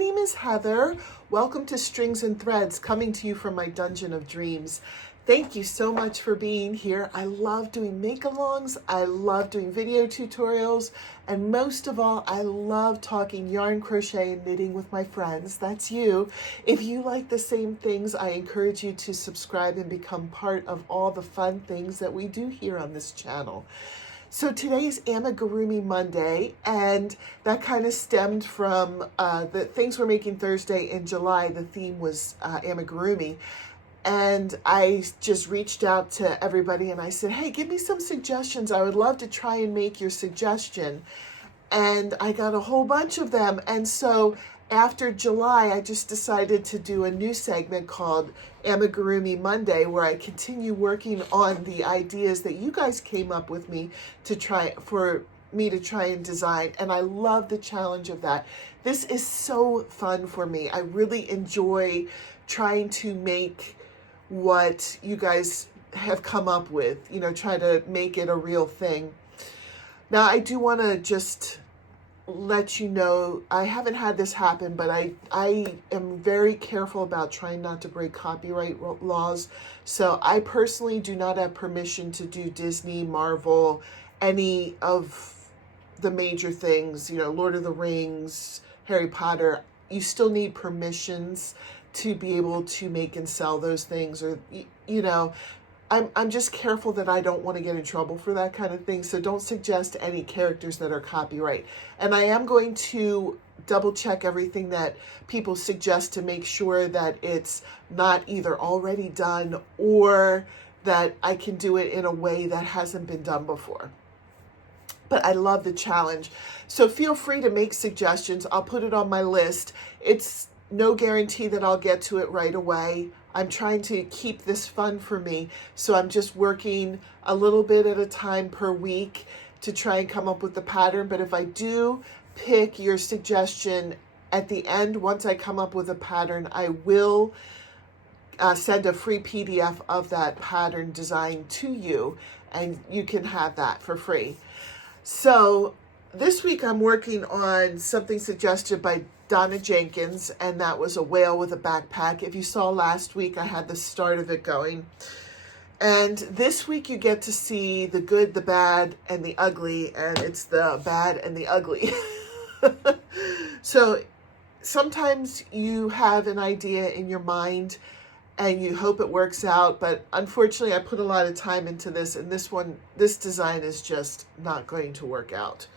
name is Heather. Welcome to Strings and Threads, coming to you from my Dungeon of Dreams. Thank you so much for being here. I love doing make-alongs, I love doing video tutorials, and most of all, I love talking yarn, crochet, and knitting with my friends. That's you. If you like the same things, I encourage you to subscribe and become part of all the fun things that we do here on this channel. So today is Amigurumi Monday, and that kind of stemmed from the things we're making Thursday in July. The theme was Amigurumi. And I just reached out to everybody and I said, hey, give me some suggestions. I would love to try and make your suggestion. And I got a whole bunch of them. And so after July, I just decided to do a new segment called Amigurumi Monday, where I continue working on the ideas that you guys came up with me to try and design. And I love the challenge of that. This is so fun for me. I really enjoy trying to make what you guys have come up with, try to make it a real thing. Now, I do want to just let you know, I haven't had this happen, but I am very careful about trying not to break copyright laws. So I personally do not have permission to do Disney, Marvel, any of the major things, Lord of the Rings, Harry Potter. You still need permissions to be able to make and sell those things, or, I'm just careful that I don't want to get in trouble for that kind of thing. So don't suggest any characters that are copyright. And I am going to double check everything that people suggest to make sure that it's not either already done or that I can do it in a way that hasn't been done before. But I love the challenge. So feel free to make suggestions. I'll put it on my list. It's no guarantee that I'll get to it right away. I'm trying to keep this fun for me, so I'm just working a little bit at a time per week to try and come up with the pattern. But if I do pick your suggestion at the end, once I come up with a pattern, I will send a free PDF of that pattern design to you, and you can have that for free. So this week I'm working on something suggested by Donna Jenkins, and that was a whale with a backpack. If you saw last week, I had the start of it going. And this week you get to see the good, the bad, and the ugly, and it's the bad and the ugly. So sometimes you have an idea in your mind and you hope it works out, but unfortunately I put a lot of time into this, and this design is just not going to work out.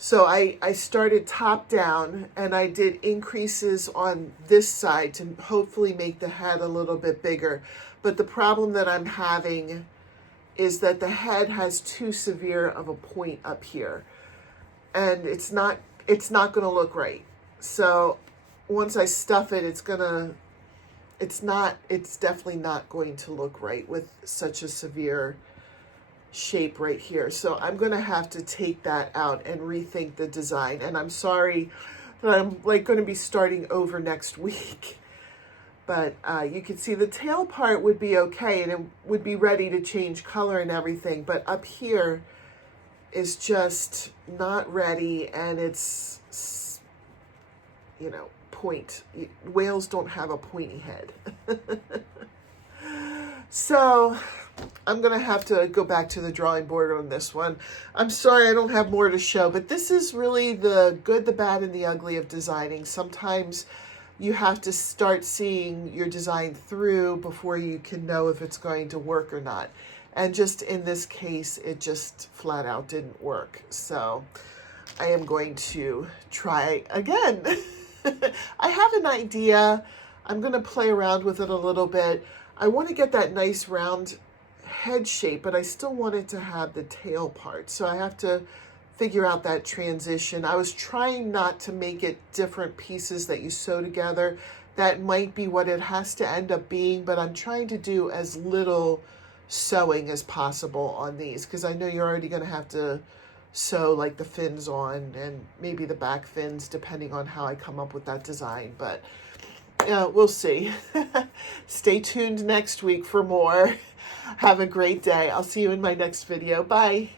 So I started top down, and I did increases on this side to hopefully make the head a little bit bigger. But the problem that I'm having is that the head has too severe of a point up here, and it's not going to look right. So once I stuff it, it's definitely not going to look right with such a severe shape right here. So I'm going to have to take that out and rethink the design. And I'm sorry that I'm going to be starting over next week. But you can see the tail part would be okay, and it would be ready to change color and everything. But up here is just not ready, and it's, point. Whales don't have a pointy head. So I'm going to have to go back to the drawing board on this one. I'm sorry I don't have more to show, but this is really the good, the bad, and the ugly of designing. Sometimes you have to start seeing your design through before you can know if it's going to work or not. And just in this case, it just flat out didn't work. So I am going to try again. I have an idea. I'm going to play around with it a little bit. I want to get that nice round head shape, but I still want it to have the tail part. So I have to figure out that transition. I was trying not to make it different pieces that you sew together. That might be what it has to end up being, but I'm trying to do as little sewing as possible on these, because I know you're already going to have to sew like the fins on and maybe the back fins, depending on how I come up with that design. But yeah, we'll see. Stay tuned next week for more. Have a great day. I'll see you in my next video. Bye.